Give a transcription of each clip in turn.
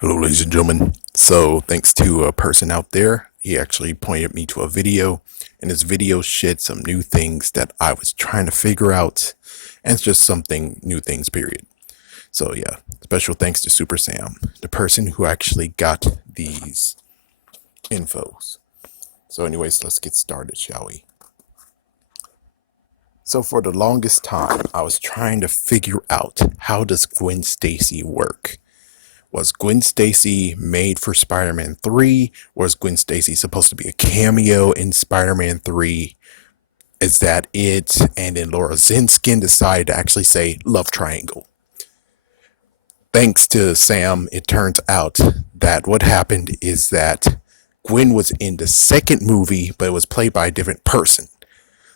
Hello, ladies and gentlemen. So, thanks to a person out there, he actually pointed me to a video, and this video shed some new things that I was trying to figure out, and it's just something new things, period. So, yeah, special thanks to Super Sam, the person who actually got these infos. So, anyways, let's get started, shall we? So, for the longest time, I was trying to figure out how does Gwen Stacy work. Was Gwen Stacy made for Spider-Man 3? Was Gwen Stacy supposed to be a cameo in Spider-Man 3? Is that it? And then Laura Zinskin decided to actually say love triangle. Thanks to Sam, it turns out that what happened is that Gwen was in the second movie, but it was played by a different person.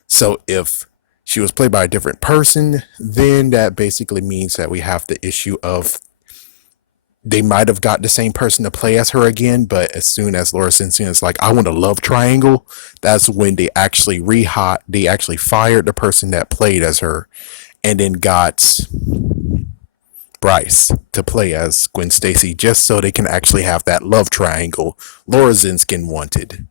So if she was played by a different person, then that basically means that we have the issue of they might have got the same person to play as her again, but as soon as Laura Simpson is like, I want a love triangle, that's when they actually fired the person that played as her and then got Bryce to play as Gwen Stacy just so they can actually have that love triangle Laura Zinskin wanted.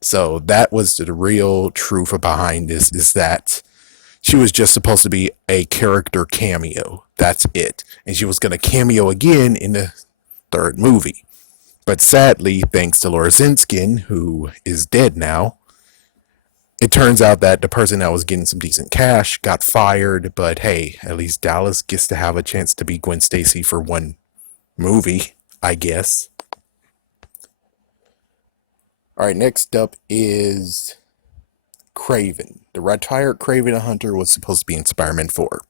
So that was the real truth behind this, is that she was just supposed to be a character cameo. That's it. And she was going to cameo again in the third movie. But sadly, thanks to Laura Zinskin, who is dead now, it turns out that the person that was getting some decent cash got fired. But hey, at least Dallas gets to have a chance to be Gwen Stacy for one movie, I guess. All right, next up is Craven. The retired Craven Hunter was supposed to be in Spider-Man 4.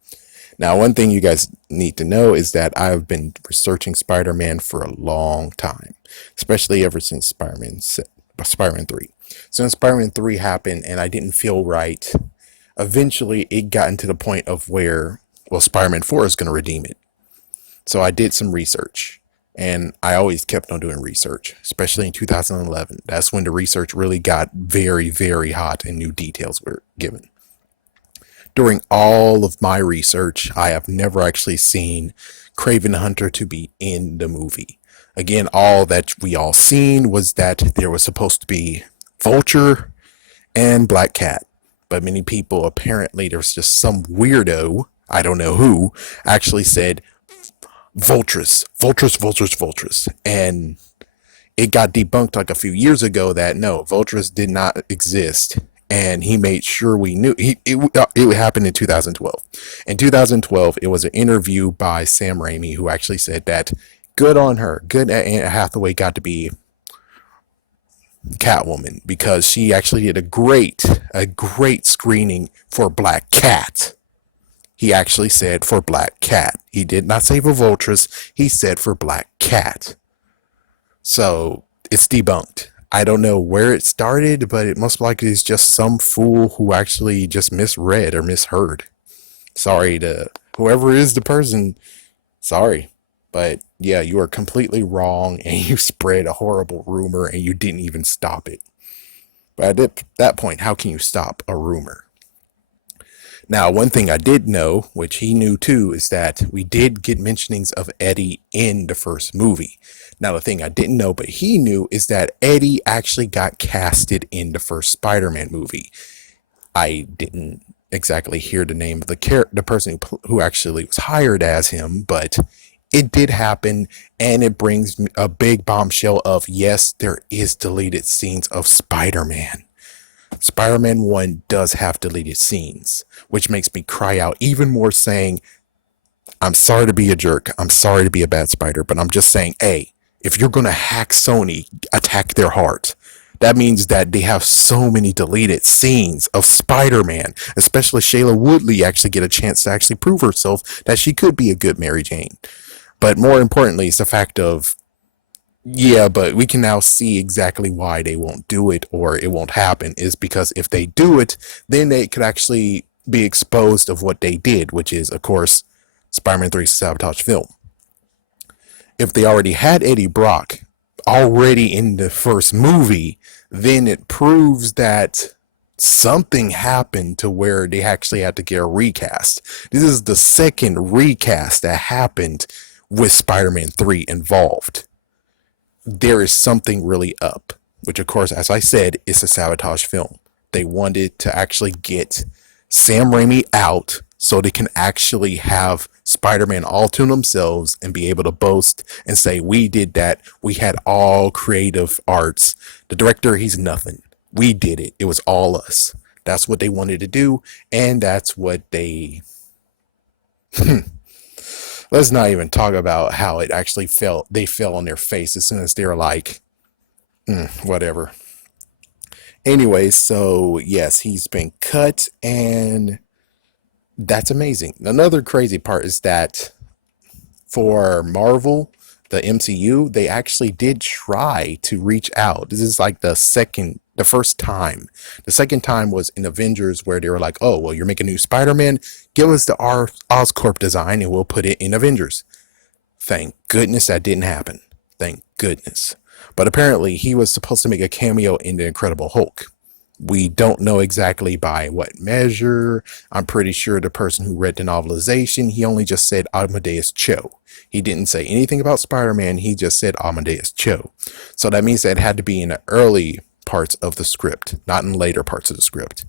Now, one thing you guys need to know is that I've been researching Spider-Man for a long time, especially ever since Spider-Man 3. So when Spider-Man 3 happened and I didn't feel right, eventually it got into the point of where, well, Spider-Man 4 is going to redeem it. So I did some research. And I always kept on doing research, especially in 2011. That's when the research really got very, very hot and new details were given. During all of my research, I have never actually seen Craven Hunter to be in the movie. Again, all that we all seen was that there was supposed to be Vulture and Black Cat. But many people, apparently, there's just some weirdo, I don't know who, actually said, Vultures. And it got debunked like a few years ago that no, Vultures did not exist. And he made sure we knew. It happened in 2012. In 2012, it was an interview by Sam Raimi who actually said that good on her. Good that Anne Hathaway got to be Catwoman because she actually did a great screening for Black Cat. He actually said for Black Cat. He did not say for Vultures. He said for Black Cat. So it's debunked. I don't know where it started, but it most likely is just some fool who actually just misread or misheard. Sorry to whoever is the person. Sorry. But yeah, you are completely wrong and you spread a horrible rumor and you didn't even stop it. But at that point, how can you stop a rumor? Now, one thing I did know, which he knew too, is that we did get mentionings of Eddie in the first movie. Now, the thing I didn't know, but he knew, is that Eddie actually got casted in the first Spider-Man movie. I didn't exactly hear the name of the person who actually was hired as him, but it did happen, and it brings a big bombshell of, yes, there is deleted scenes of Spider-Man. Spider-Man 1 does have deleted scenes, which makes me cry out even more saying, I'm sorry to be a jerk, I'm sorry to be a bad spider, but I'm just saying, hey, if you're going to hack Sony, attack their heart. That means that they have so many deleted scenes of Spider-Man, especially Shayla Woodley actually get a chance to actually prove herself that she could be a good Mary Jane. But more importantly, it's the fact of, yeah, but we can now see exactly why they won't do it or it won't happen, is because if they do it, then they could actually be exposed of what they did, which is, of course, Spider-Man 3's sabotage film. If they already had Eddie Brock already in the first movie, then it proves that something happened to where they actually had to get a recast. This is the second recast that happened with Spider-Man 3 involved. there is something really up, which of course, as I said, is a sabotage film. They wanted to actually get Sam Raimi out so they can actually have Spider-Man all to themselves and be able to boast and say, we did that. We had all creative arts. The director, he's nothing. We did it. It was all us. That's what they wanted to do. And that's what let's not even talk about how it actually felt. They fell on their face as soon as they're like, whatever. Anyways, so yes, he's been cut, and that's amazing. Another crazy part is that for Marvel, the MCU, they actually did try to reach out. This is like the first time. The second time was in Avengers, where they were like, oh, well, you're making a new Spider-Man. Give us the Oscorp design and we'll put it in Avengers. Thank goodness that didn't happen. Thank goodness. But apparently he was supposed to make a cameo in the Incredible Hulk. We don't know exactly by what measure. I'm pretty sure the person who read the novelization, he only just said Amadeus Cho. He didn't say anything about Spider-Man. He just said Amadeus Cho. So that means that it had to be in the early parts of the script, not in later parts of the script.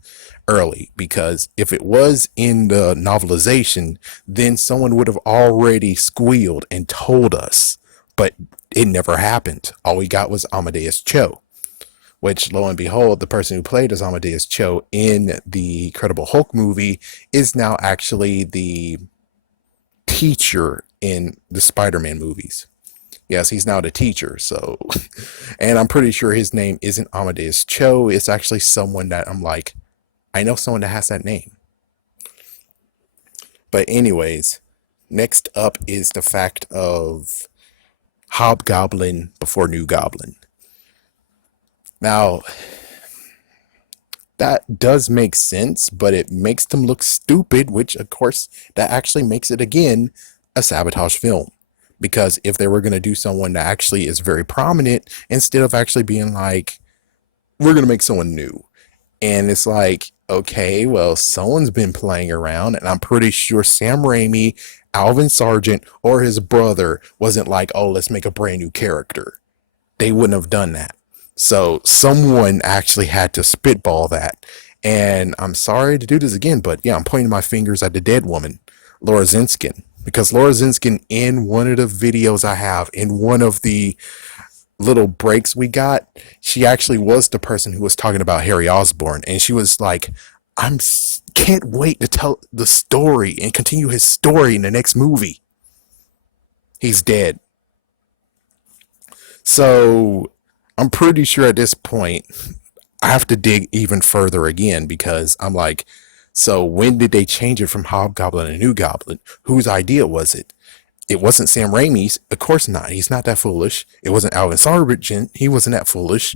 Early, because if it was in the novelization, then someone would have already squealed and told us. But it never happened. All we got was Amadeus Cho, which, lo and behold, the person who played as Amadeus Cho in the Incredible Hulk movie is now actually the teacher in the Spider-Man movies. Yes, he's now the teacher. So, and I'm pretty sure his name isn't Amadeus Cho. It's actually someone that I'm like, I know someone that has that name. But anyways, next up is the fact of Hobgoblin before New Goblin. Now, that does make sense, but it makes them look stupid, which, of course, that actually makes it, again, a sabotage film. Because if they were going to do someone that actually is very prominent, instead of actually being like, we're going to make someone new. And it's like, okay, well, someone's been playing around, and I'm pretty sure Sam Raimi, Alvin Sargent, or his brother wasn't like, oh, let's make a brand new character. They wouldn't have done that. So someone actually had to spitball that. And I'm sorry to do this again, but yeah, I'm pointing my fingers at the dead woman, Laura Zinskin. Because Laura Zinskin, in one of the videos I have, in one of the little breaks we got, she actually was the person who was talking about Harry Osborn. And she was like, can't wait to tell the story and continue his story in the next movie. He's dead. So I'm pretty sure at this point I have to dig even further again, because I'm like, so when did they change it from Hobgoblin to New Goblin? Whose idea was it? It wasn't Sam Raimi's. Of course not. He's not that foolish. It wasn't Alvin Sargent. He wasn't that foolish.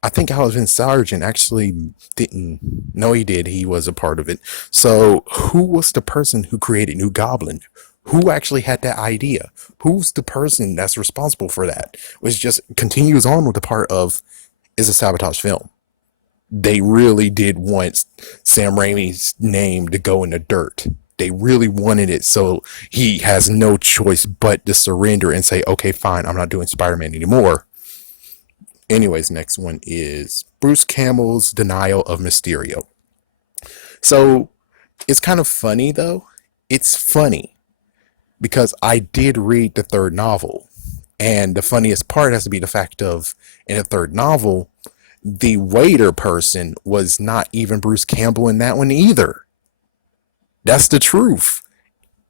I think Alvin Sargent actually didn't. No, he did. He was a part of it. So who was the person who created New Goblin? Who actually had that idea? Who's the person that's responsible for that? Which just continues on with the part of, is a sabotage film. They really did want Sam Raimi's name to go in the dirt. They really wanted it, so he has no choice but to surrender and say, okay, fine, I'm not doing Spider-Man anymore. Anyways, next one is Bruce Campbell's denial of Mysterio. So it's kind of funny, though. It's funny because I did read the third novel, and the funniest part has to be the fact of, in the third novel, the waiter person was not even Bruce Campbell in that one either. That's the truth.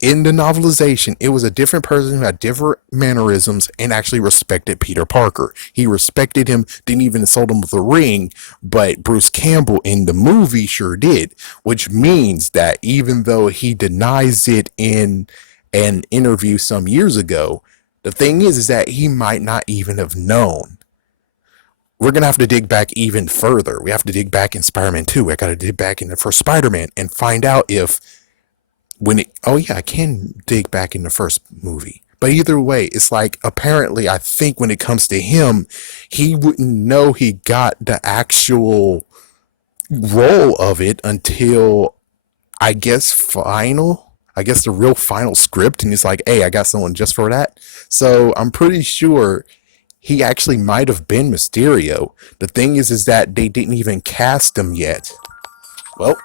In the novelization, it was a different person who had different mannerisms and actually respected Peter Parker. He respected him, didn't even insult him with a ring, but Bruce Campbell in the movie sure did, which means that even though he denies it in an interview some years ago, the thing is that he might not even have known. We're going to have to dig back even further. We have to dig back in Spider-Man 2. I got to dig back in the first Spider-Man and find out if I can dig back in the first movie. But either way, it's like, apparently, I think when it comes to him, he wouldn't know he got the actual role of it until, the real final script. And he's like, hey, I got someone just for that. So I'm pretty sure he actually might have been Mysterio. The thing is that they didn't even cast him yet. Well,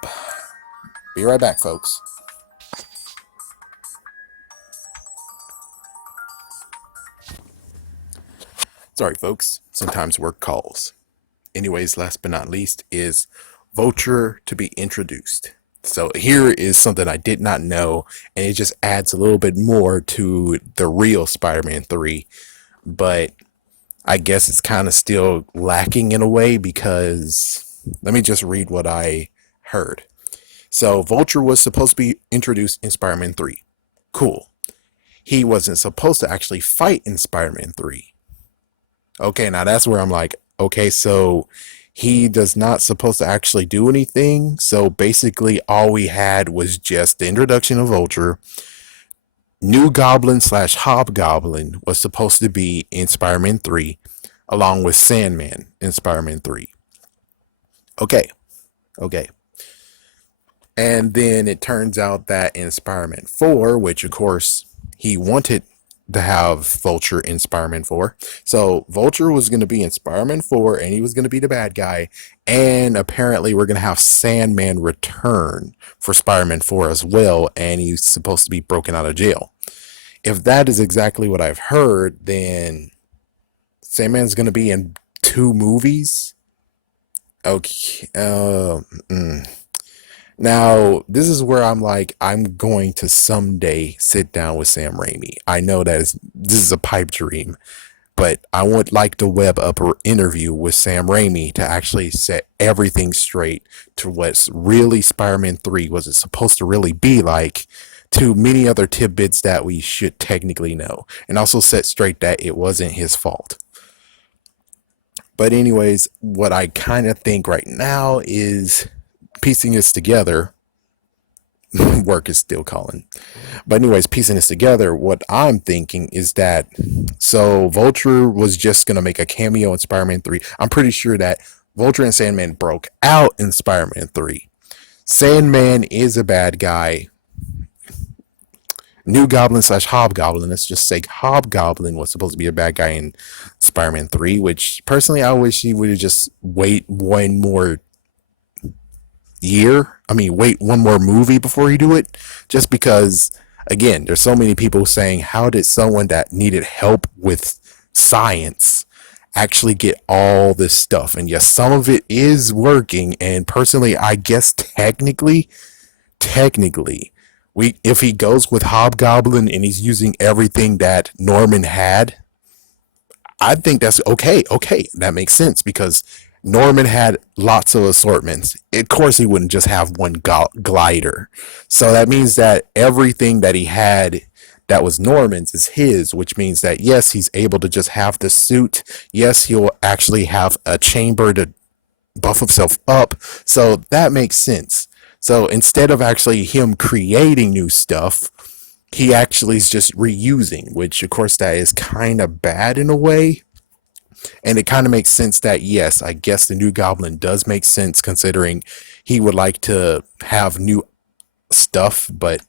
be right back, folks. Sorry, folks. Sometimes work calls. Anyways, last but not least is Vulture to be introduced. So here is something I did not know, and it just adds a little bit more to the real Spider-Man 3. But I guess it's kind of still lacking in a way, because let me just read what I heard. So Vulture was supposed to be introduced in Spider-Man 3. Cool. He wasn't supposed to actually fight in Spider-Man 3. Okay, now that's where I'm like, okay, so he does not supposed to actually do anything. So basically all we had was just the introduction of Vulture. New Goblin / Hobgoblin was supposed to be in Spider-Man 3, along with Sandman in Spider-Man 3. Okay. And then it turns out that in Spider-Man 4, which of course he wanted to have Vulture in Spider-Man 4. So Vulture was going to be in Spider-Man 4, and he was going to be the bad guy. And apparently we're going to have Sandman return for Spider-Man 4 as well, and he's supposed to be broken out of jail. If that is exactly what I've heard, then Sandman's going to be in 2 movies. Okay. Now, this is where I'm like, I'm going to someday sit down with Sam Raimi. I know this is a pipe dream, but I would like to web up an interview with Sam Raimi to actually set everything straight to what's really Spider-Man 3 was it supposed to really be like, to many other tidbits that we should technically know, and also set straight that it wasn't his fault. But anyways, what I kind of think right now is piecing this together. Work is still calling. But anyways, piecing this together, what I'm thinking is that, so Vulture was just going to make a cameo in Spider-Man 3. I'm pretty sure that Vulture and Sandman broke out in Spider-Man 3. Sandman is a bad guy. New Goblin / Hobgoblin, let's just say Hobgoblin was supposed to be a bad guy in Spider-Man 3, which personally I wish he would have just wait one more movie before he do it, just because again there's so many people saying, how did someone that needed help with science actually get all this stuff? And yes, some of it is working, and personally I guess technically if he goes with Hobgoblin and he's using everything that Norman had, I think that's okay. That makes sense, because Norman had lots of assortments. Of course, he wouldn't just have one glider. So that means that everything that he had that was Norman's is his, which means that, yes, he's able to just have the suit. Yes, he'll actually have a chamber to buff himself up. So that makes sense. So instead of actually him creating new stuff, he actually is just reusing, which of course that is kind of bad in a way. And it kind of makes sense that, yes, I guess the New Goblin does make sense, considering he would like to have new stuff. But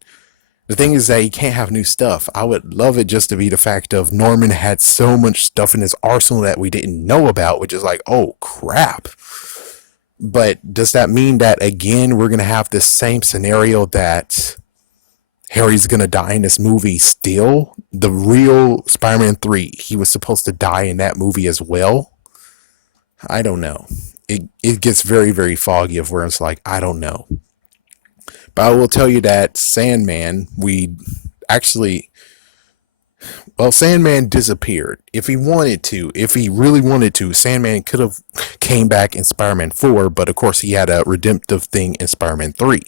the thing is that he can't have new stuff. I would love it just to be the fact of Norman had so much stuff in his arsenal that we didn't know about, which is like, oh crap. But does that mean that, again, we're going to have this same scenario that Harry's going to die in this movie still? The real Spider-Man 3, he was supposed to die in that movie as well? I don't know. It gets very, very foggy of where it's like, I don't know. But I will tell you that Sandman, Sandman disappeared. If he really wanted to, Sandman could have came back in Spider-Man 4, but of course he had a redemptive thing in Spider-Man 3.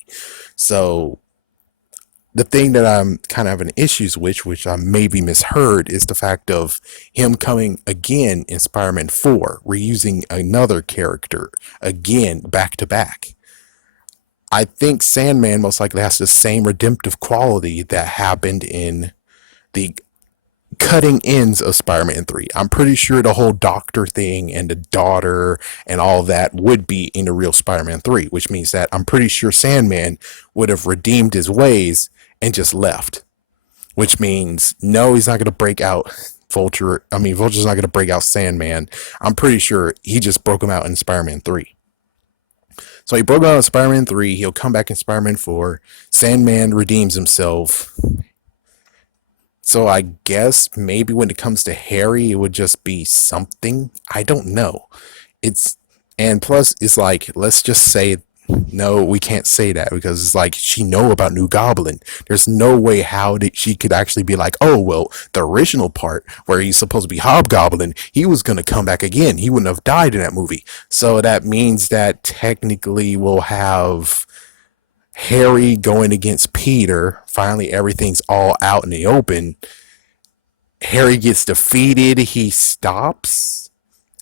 So the thing that I'm kind of having issues with, which I maybe misheard, is the fact of him coming again in Spider-Man 4, reusing another character again, back to back. I think Sandman most likely has the same redemptive quality that happened in the cutting ends of Spider-Man 3. I'm pretty sure the whole doctor thing and the daughter and all that would be in the real Spider-Man 3, which means that I'm pretty sure Sandman would have redeemed his ways and just left. Which means, no, he's not going to break out Vulture's not going to break out Sandman. I'm pretty sure he just broke him out in Spider-Man 3. So he broke out in Spider-Man 3. He'll come back in Spider-Man 4. Sandman redeems himself. So I guess maybe when it comes to Harry, it would just be something. I don't know. And plus it's like, let's just say no, we can't say that because it's like she know about New Goblin. There's no way how she could actually be like, oh well, the original part where he's supposed to be Hobgoblin, he was gonna come back again. He wouldn't have died in that movie. So that means that technically we'll have Harry going against Peter. Finally, everything's all out in the open. Harry gets defeated. He stops,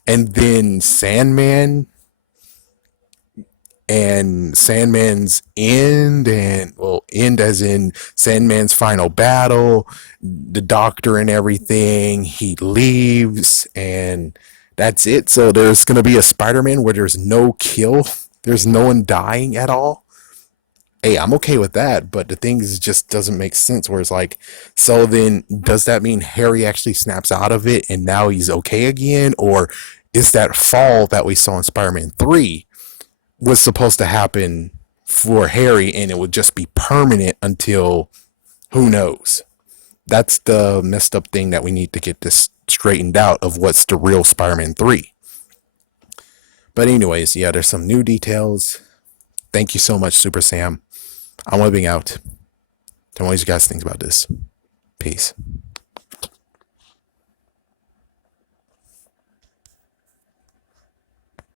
and then Sandman's end, and well, end as in Sandman's final battle, the Doctor and everything, he leaves, and that's it. So there's gonna be a Spider-Man where there's no kill, there's no one dying at all. Hey, I'm okay with that, but the thing is, it just doesn't make sense. Where it's like, so then does that mean Harry actually snaps out of it and now he's okay again, or is that fall that we saw in Spider-Man 3 was supposed to happen for Harry and it would just be permanent until who knows? That's the messed up thing that we need to get this straightened out of what's the real Spider-Man 3. But anyways, yeah, there's some new details. Thank you so much, Super Sam. I'm webbing out. Tell me what you guys think about this. Peace.